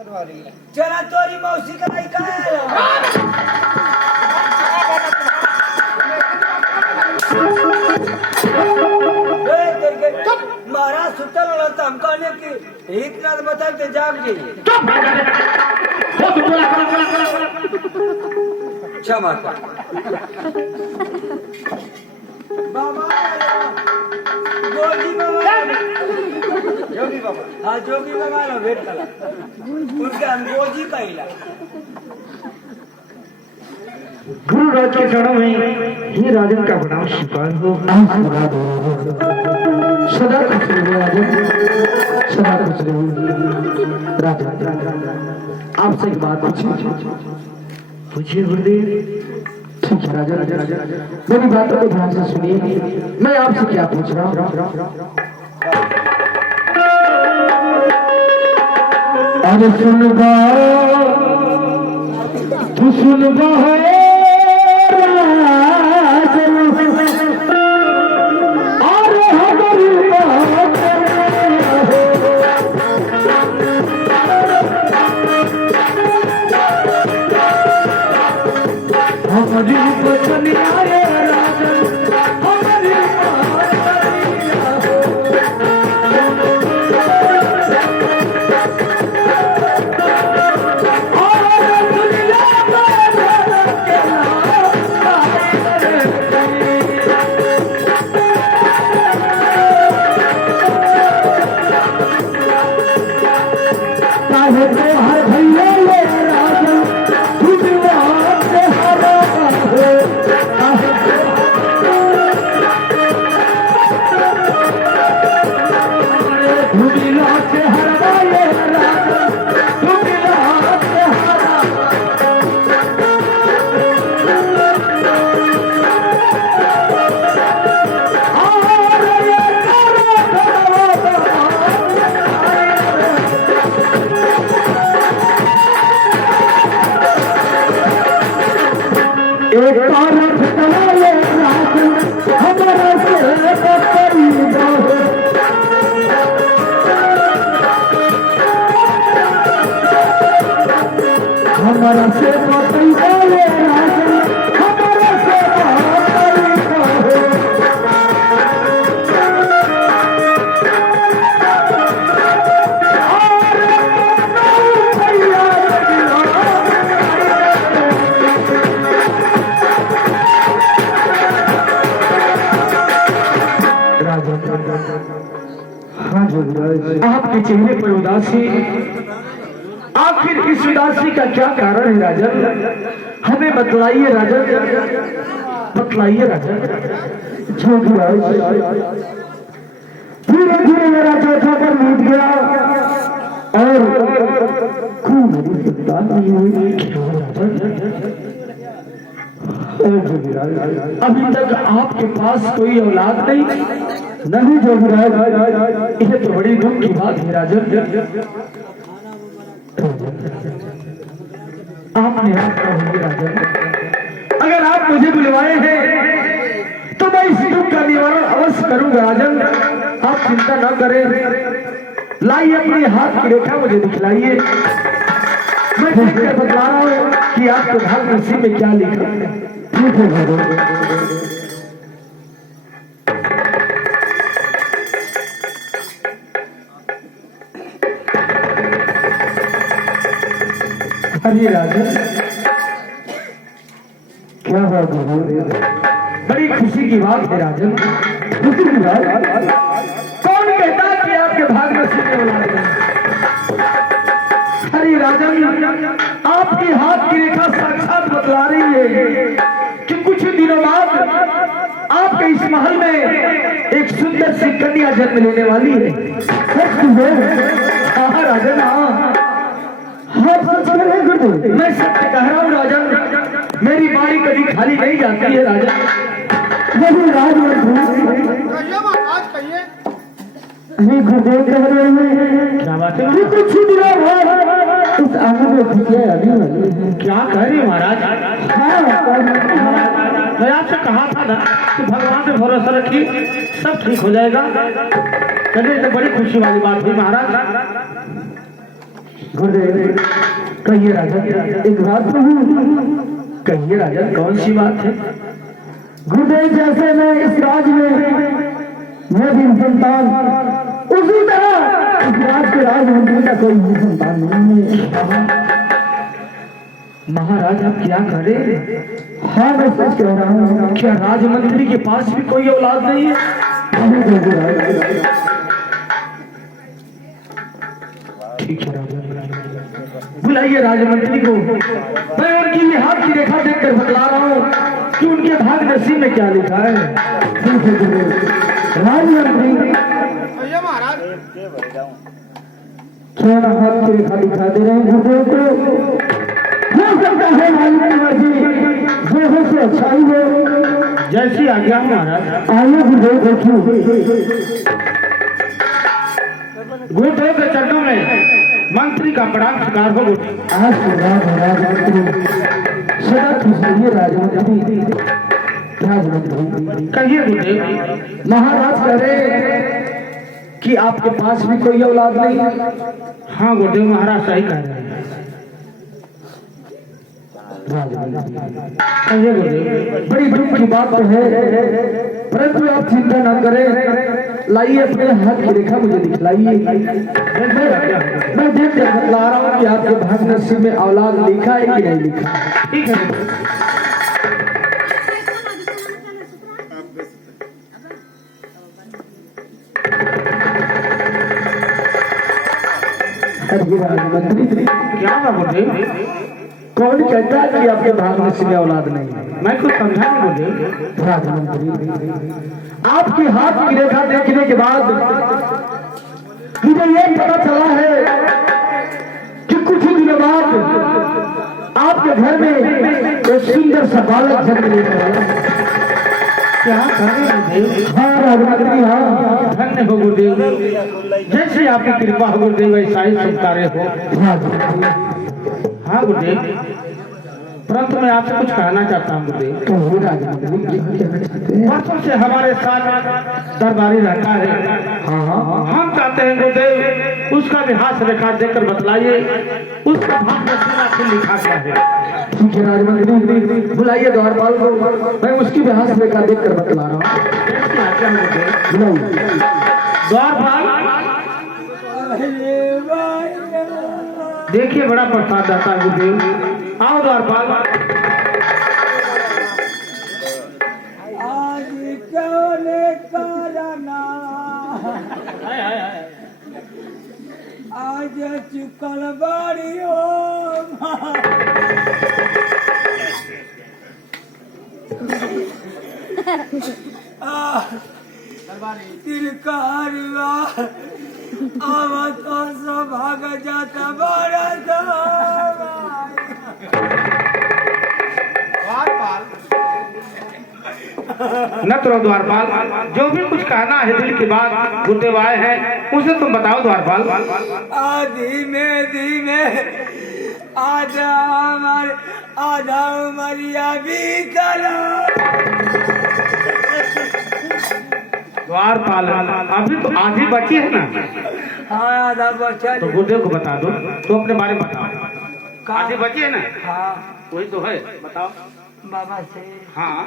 चला तोरी मौसी का नहीं महाराज सुतल वाला तो हम कहने की इतना तो बता के जाग जाइए। क्षमा बाबा जोगी बाबा हाँ जोगी बाबा ना भेंट करा उनके अंगोजी का इलाज। गुरु राज के चरणों में ही राजन का प्रणाम स्वीकार हो। सदा खुश रहो राजन, सदा खुश रहो राजन। आपसे एक बात पूछिए गुरुदेव। ठीक है राजन, मेरी बातों को ध्यान से सुनिए। मैं आपसे क्या पूछ रहा हूँ? अरे सुन बा तू सुन बा हमारी बचन आए राजन, हमारी हमारा से आपके चेहरे पर उदासी, आखिर इस उदासी का क्या कारण है राजन? हमें बतलाइए राजन, बतलाइए राजन। धीरे धीरे मेरा चौथा पर लूट गया और खूब मेरी संतान नहीं हुई। अभी तक आपके पास कोई औलाद नहीं जोगिराज, यह तो बड़ी दुख की बात है राजन। आपने राजन, अगर आप मुझे बुलवाए हैं तो मैं इस दुख का निवारण अवश्य करूंगा राजन। आप चिंता न करें, लाइए अपने हाथ की रेखा मुझे दिखलाइए। मैं देखकर बतला रहा हूँ कि आपके भाग नसीब में क्या लिखा है। ठीक है अरे राजन, क्या बात है? बड़ी खुशी की बात है राजन। खुशी की बात? कौन कहता कि आपके भाग नसीब में औलाद है? अरे राजन, आपके हाथ की रेखा साक्षात बतला रही है कि कुछ दिनों बाद आपके इस महल में एक सुंदर सी कन्या जन्म लेने वाली है। हाँ राजन, हाँ मैं सत्य कह रहा हूँ राजन, मेरी बाड़ी कभी खाली नहीं जाती है राजन। गुरुदेव कह रहे हैं क्या बात है? कुछ दिनों बाद इस आंगन में खुशियाँ आने वाली हैं। क्या कह रही महाराज? हाँ मैं आपसे कहा था ना कि भगवान पे भरोसा रखिए, सब ठीक हो जाएगा। चलिए तो बड़ी खुशी वाली बात हुई महाराज। गुरुदेव कहिए राजन, एक बात कहूं, कहिए राजन कौन सी बात है? गुरुदेव जैसे मैं इस राज में मैं भी संतान, उसी तरह इस राज के राजमंत्री का कोई भी संतान नहीं है। महाराज आप क्या करें? हाँ मैं सच कह रहा हूँ। क्या राजमंत्री के पास भी कोई औलाद नहीं है? ठीक है बुलाइए राजमंत्री को। मैं उनकी लिहाज की रेखा देखकर बतला रहा हूँ कि उनके भाग नसीब में क्या लिखा है। राजमंत्री क्या हाथ की रेखा दिखा दे रहे हैं गुरुदेव को? हो सकता है मालिक की मर्जी, जो हो से अच्छाई हो। जैसी आज्ञा महाराज। आइए गुरुदेव देखिए। गुरुदेव के चरणों में मंत्री का बड़ा शिकार हो। आज राजमंत्री सदा खुश रहिए राजमंत्री। राजमंत्री कहिए गुरुदेव। महाराज कह रहे कि आपके पास भी कोई औलाद नहीं है। हाँ गुरुदेव महाराज सही कह रहे हैं। कहिए गुरुदेव। बड़ी दुख की बात तो है, परंतु आप चिंता न करें। लाइए अपने हाथ की रेखा मुझे दिखलाइए। मैं देख कर बतला रहा हूँ कि आपके भाग नसीब में औलाद लिखा है कि नहीं लिखा। ठीक है राजमंत्री क्या बोले? कौन कहता है कि आपके भाग नसीब में औलाद नहीं है? मैं कुछ समझा नहीं बोले। राजमंत्री आपके हाथ की रेखा देखने के बाद मुझे ये पता चला है कि कुछ ही दिनों बाद आपके घर में एक सुंदर सा बालक जन्म लेने वाला है। क्या करें? हाँ राजमंत्री हाँ। धन्य हो गुरुदेव, जैसे आपकी कृपा हो गुरुदेव वैसा ही सब कार्य हो। हाँ गुरुदेव, परंतु मैं आपसे कुछ कहना चाहता हूँ गुरुदेव। बच्चों से हमारे साथ दरबारी रहता है। हाँ हम चाहते हैं गुरुदेव उसका भी हाथ रेखा देकर बतलाइए उसका भाग नसीब लिखा क्या है। ठीक है राजमंत्री बुलाइए द्वारपाल को, मैं उसकी भी हाथ रेखा देखकर बतला रहा हूँ। द्वारपाल देखिए बड़ा प्रसाद आता है गुरुदेव। आओ द्वारपाल। आज कौन करना आज चुकल बाड़ी हो। तिलकारिया अब तो सब भाग जाता बड़ा न तो द्वारपाल, जो भी कुछ कहना है दिल की बात गुरुदेव आए हैं उसे तुम बताओ द्वारपाल। धीमे धीमे आधा हमारे आधा उमरिया भी करो। द्वारपाल अभी तो आधी बची है ना? हाँ आधा बचा। तो गुरुदेव को बता दो, तो अपने बारे में बताओ। आधी बची है ना? हाँ वही तो है, बताओ बाबा से। हाँ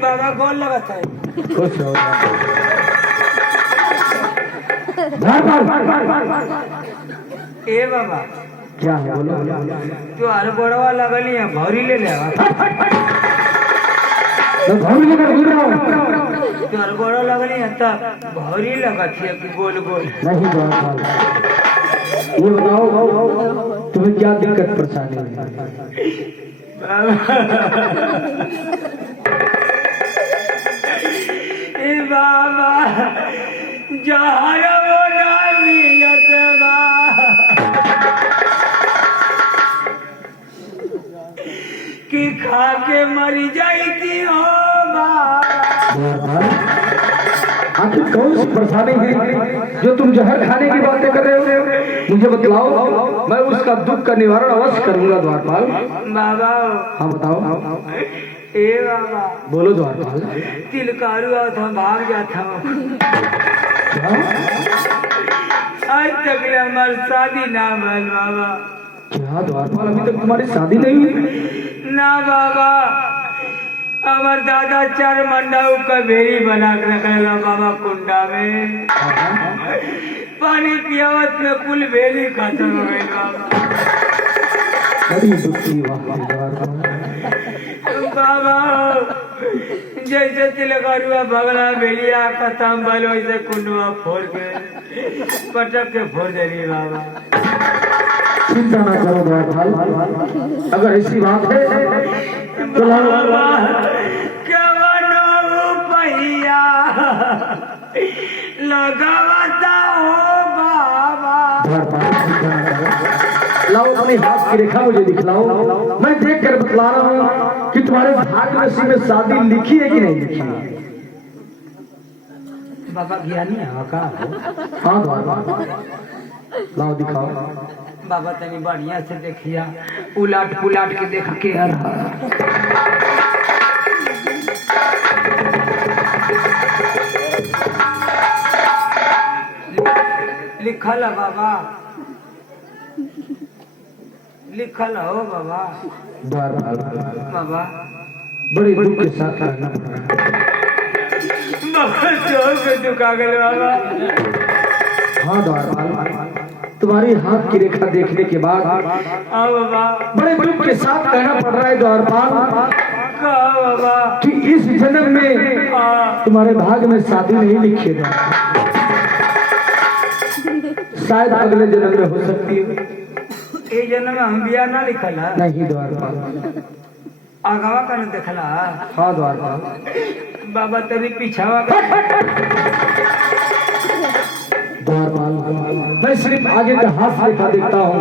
बाबा कौन लगाता है? खुश हो ए बाबा क्या है बोलो। जो हर बड़वा लगली है भौरी ले ले। तो भौरी लेकर घूम रहा हूँ। जो हर बड़ा लगली है तब भौरी लगाती है कि गोल गोल नहीं। ये बताओ तुम्हें क्या दिक्कत परेशानी है? बाबा जहर वो नामियत कि खा के मरी जाती हो। आखिर कौन सी परेशानी है जो तुम जहर खाने की बातें कर रहे हो? मुझे बतलाओ, मैं उसका दुख का निवारण अवश्य करूंगा द्वारपाल। बाबा हाँ बताओ। ए बाबा बोलो द्वारपाल। तिलकारू आओ था भाग गया था। क्या आज तक हमारी शादी ना भइल बाबा। क्या द्वारपाल, अभी तक तुम्हारी शादी नहीं हुई? ना बाबा, हमार दादा चार मंडाऊ का भेड़ी बना के रखेगा बाबा कुंडा में। पानी पियावत में कुल भेड़ी खत्म हो गई बाबा। बड़ी दुखी बात है द्वारपाल। बाबा जैसे तिलकरुआ भगला भेड़िया खत्म भल वैसे कुंडवा फोड़ के पटक के फोड़ देगी बाबा। चिंता ना करो द्वारपाल, अगर ऐसी बात है तो बाबा कवनो पहिया लगावता हो बाबा। द्वारपाल चिंता ना करो, लाओ अपने हाथ की रेखा मुझे दिखलाओ, मैं देख कर बतला रहा हूँ कि तुम्हारे भाग्य नसीब में शादी लिखी है कि नहीं लिखी है। बाबा ज्ञानी है का? हाँ द्वारपाल, लाओ दिखाओ। बाबा तनी बढ़िया से देखिया, उलाट पुलाट के देख के आ रहा। लिखल है बाबा, लिखल हो बाबा। द्वारपाल बाबा बड़ी दुख के साथ रहना पड़ रहा है। बाबा चोर पे दुखा गए बाबा। हाँ द्वारपाल, तुम्हारी हाथ की रेखा देखने के बाद हाँ बाबा। बड़े दुख के साथ कहना पड़ रहा है द्वारपाल कहा बाबा कि इस जन्म में हाँ। तुम्हारे भाग्य में शादी नहीं लिखी है, शायद अगले जन्म में हो सकती है। ये जन्म में हम बिया ना लिखल है। नहीं द्वारपाल, आगवा का न देखला। हाँ द्वारपाल। बाबा तेरी पीछावा का। द्वारपाल मैं सिर्फ आगे का हाथ रेखा देखता हूँ,